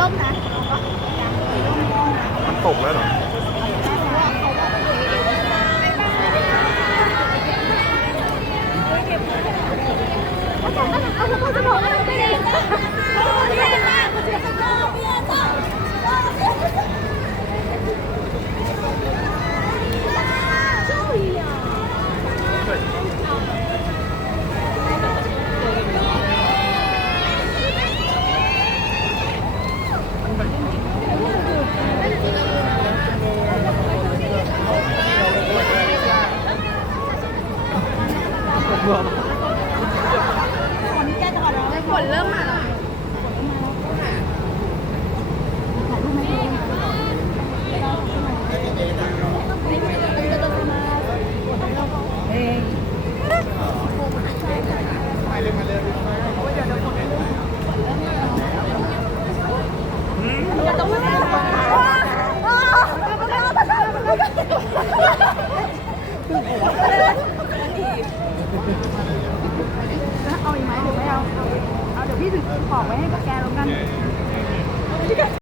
ล่มนะมันตกแล้วเหรอเอาสมมติเอาสมมติจะบอกว่า วมฝนเริ่มมาแล้ว เอากไหมหรือไม่เอาเอาเดี๋ยวพี่ถึงขอไว้ให้กับแกแล้วกัน